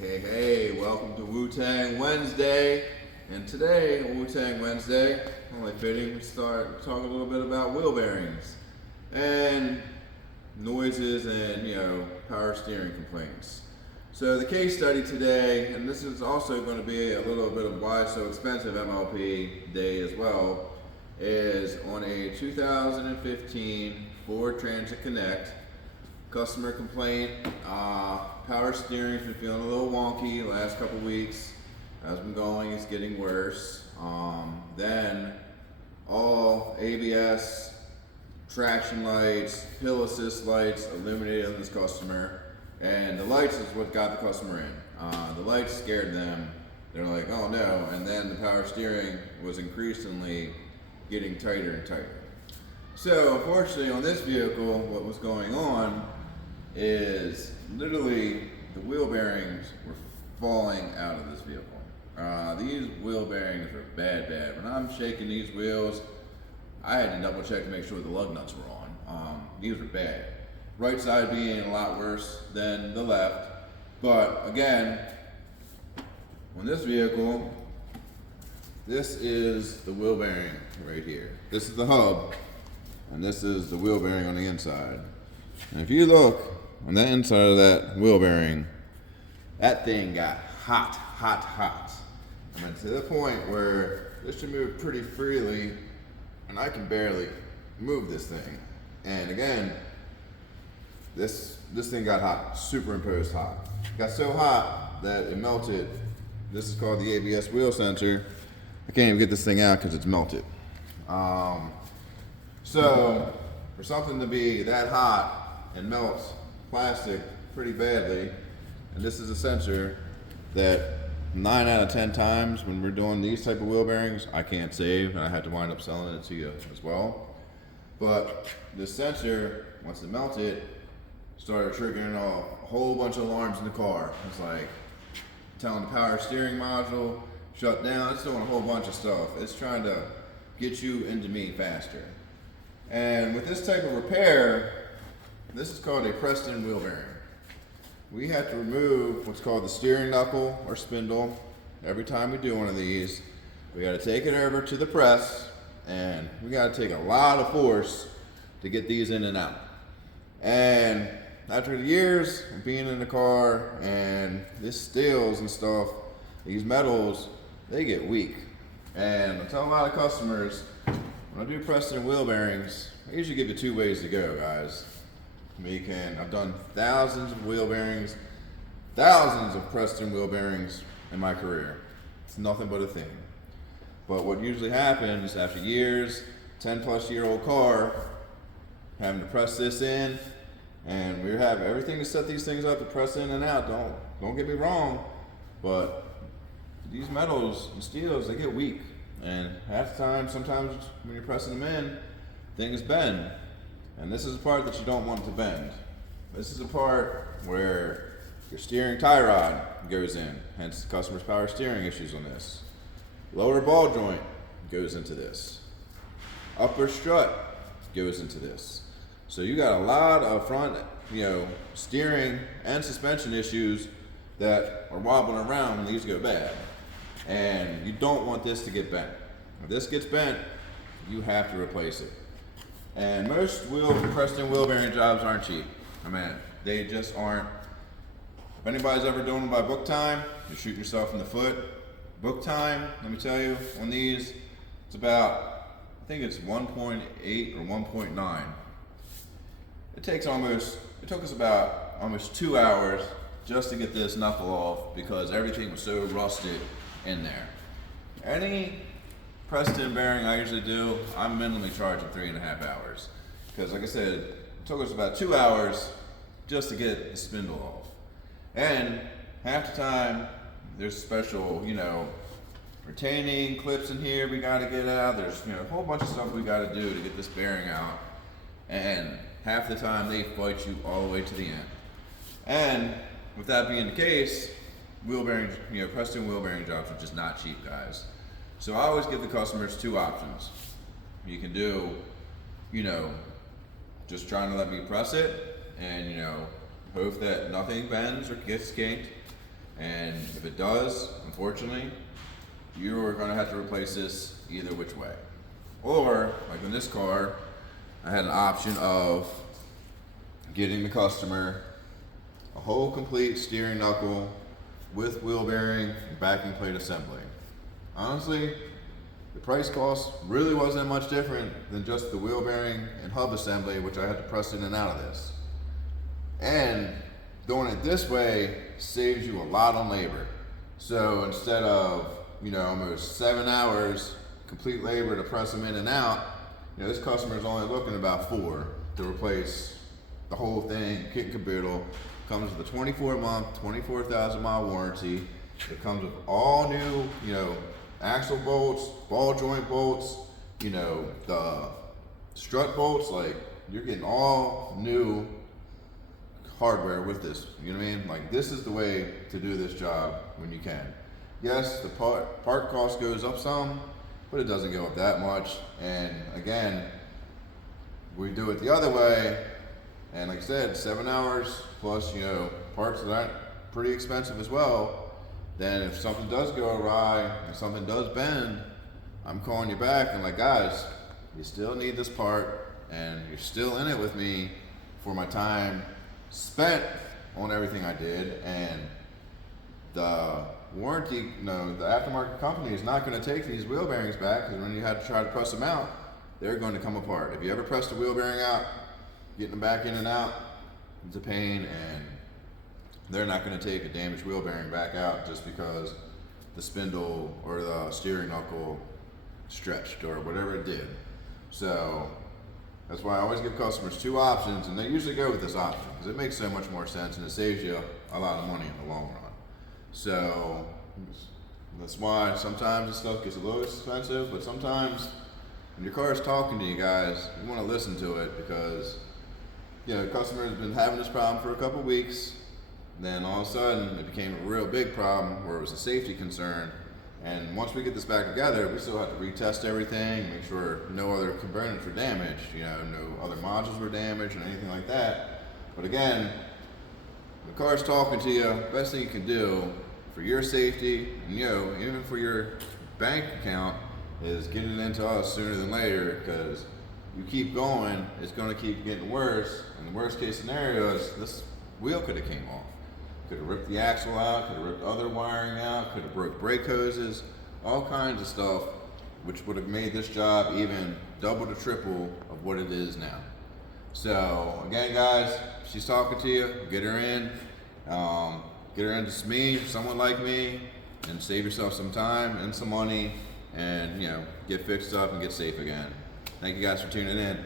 Hey, welcome to Wutang Wednesday. And today, on Wutang Wednesday, only fitting, we start talking a little bit about wheel bearings and noises and, power steering complaints. So the case study today, and this is also going to be a little bit of why it's so expensive MLP day as well, is on a 2015 Ford Transit Connect. Customer complaint, power steering's been feeling a little wonky the last couple weeks. As been going, it's getting worse. Then all ABS, traction lights, hill assist lights illuminated on this customer, and the lights is what got the customer in. The lights scared them. They're like, oh no, and then the power steering was increasingly getting tighter and tighter. So unfortunately on this vehicle, what was going on is literally the wheel bearings were falling out of this vehicle. These wheel bearings are bad. When I'm shaking these wheels, I had to double check to make sure the lug nuts were on. These were bad. Right side being a lot worse than the left. But again, on this vehicle, this is the wheel bearing right here. This is the hub, and this is the wheel bearing on the inside. And if you look on the inside of that wheel bearing, that thing got hot. I mean, to the point where this should move pretty freely, and I can barely move this thing. And again, this thing got hot, superimposed hot. It got so hot that it melted. This is called the ABS wheel sensor. I can't even get this thing out because it's melted. So for something to be that hot and melt plastic pretty badly, and this is a sensor that 9 out of 10 times when we're doing these type of wheel bearings, I can't save, and I had to wind up selling it to you as well. But this sensor, once it melted, started triggering a whole bunch of alarms in the car. It's like telling the power steering module, shut down. It's doing a whole bunch of stuff. It's trying to get you into me faster. And with this type of repair, this is called a pressed-in wheel bearing. We have to remove what's called the steering knuckle or spindle. Every time we do one of these, we got to take it over to the press, and we got to take a lot of force to get these in and out. And after the years of being in the car and this steels and stuff, these metals, they get weak. And I tell a lot of customers, when I do pressed-in wheel bearings, I usually give you 2 ways to go, guys. I've done thousands of wheel bearings, thousands of pressed-in wheel bearings in my career. It's nothing but a thing. But what usually happens after years, 10-plus-year-old car, having to press this in, and we have everything to set these things up to press in and out. Don't get me wrong, but these metals and steels, they get weak. And half the time, sometimes when you're pressing them in, things bend. And this is the part that you don't want to bend. This is the part where your steering tie rod goes in, hence the customer's power steering issues on this. Lower ball joint goes into this. Upper strut goes into this. So you got a lot of front, steering and suspension issues that are wobbling around when these go bad. And you don't want this to get bent. If this gets bent, you have to replace it. And most pressed-in wheel bearing jobs aren't cheap. I mean, they just aren't. If anybody's ever doing them by book time, you shoot yourself in the foot. Book time, let me tell you, on these, it's about, I think it's 1.8 or 1.9. It took us about almost 2 hours just to get this knuckle off because everything was so rusted in there. Any pressed-in bearing I usually do, I'm minimally charging 3.5 hours. Because like I said, it took us about 2 hours just to get the spindle off. And half the time, there's special, retaining clips in here we gotta get out. There's, a whole bunch of stuff we gotta do to get this bearing out. And half the time, they fight you all the way to the end. And with that being the case, wheel bearing, pressed-in wheel bearing jobs are just not cheap, guys. So I always give the customers 2 options. You can do, just trying to let me press it and, hope that nothing bends or gets kinked. And if it does, unfortunately, you're gonna have to replace this either which way. Or, like in this car, I had an option of getting the customer a whole complete steering knuckle with wheel bearing and backing plate assembly. Honestly, the price cost really wasn't much different than just the wheel bearing and hub assembly, which I had to press in and out of this. And doing it this way saves you a lot on labor. So instead of, almost 7 hours complete labor to press them in and out, this customer is only looking about 4 to replace the whole thing, kit and caboodle. Comes with a 24-month, 24,000-mile warranty. It comes with all new, axle bolts, ball joint bolts, the strut bolts. Like, you're getting all new hardware with this. You know what I mean? Like, this is the way to do this job when you can. Yes, the part cost goes up some, but it doesn't go up that much. And again, we do it the other way. And like I said, 7 hours plus, parts that aren't pretty expensive as well. Then if something does go awry and something does bend, I'm calling you back and like, guys, you still need this part and you're still in it with me for my time spent on everything I did. And the warranty, the aftermarket company is not going to take these wheel bearings back, because when you had to try to press them out, they're going to come apart. If you ever press the wheel bearing out, getting them back in and out, it's a pain, and they're not going to take a damaged wheel bearing back out just because the spindle or the steering knuckle stretched or whatever it did. So that's why I always give customers 2 options, and they usually go with this option because it makes so much more sense and it saves you a lot of money in the long run. So that's why sometimes this stuff gets a little expensive, but sometimes when your car is talking to you guys, you want to listen to it, because the customer has been having this problem for a couple weeks. Then all of a sudden it became a real big problem where it was a safety concern. And once we get this back together, we still have to retest everything, make sure no other components were damaged, no other modules were damaged or anything like that. But again, the car's talking to you, best thing you can do for your safety and even for your bank account is get it into us sooner than later, because you keep going, it's going to keep getting worse. And the worst case scenario is this wheel could have came off. Could have ripped the axle out, could have ripped other wiring out, could have broke brake hoses, all kinds of stuff, which would have made this job even double to triple of what it is now. So again, guys, she's talking to you, get her in. Get her into me, someone like me, and save yourself some time and some money, and get fixed up and get safe again. Thank you guys for tuning in.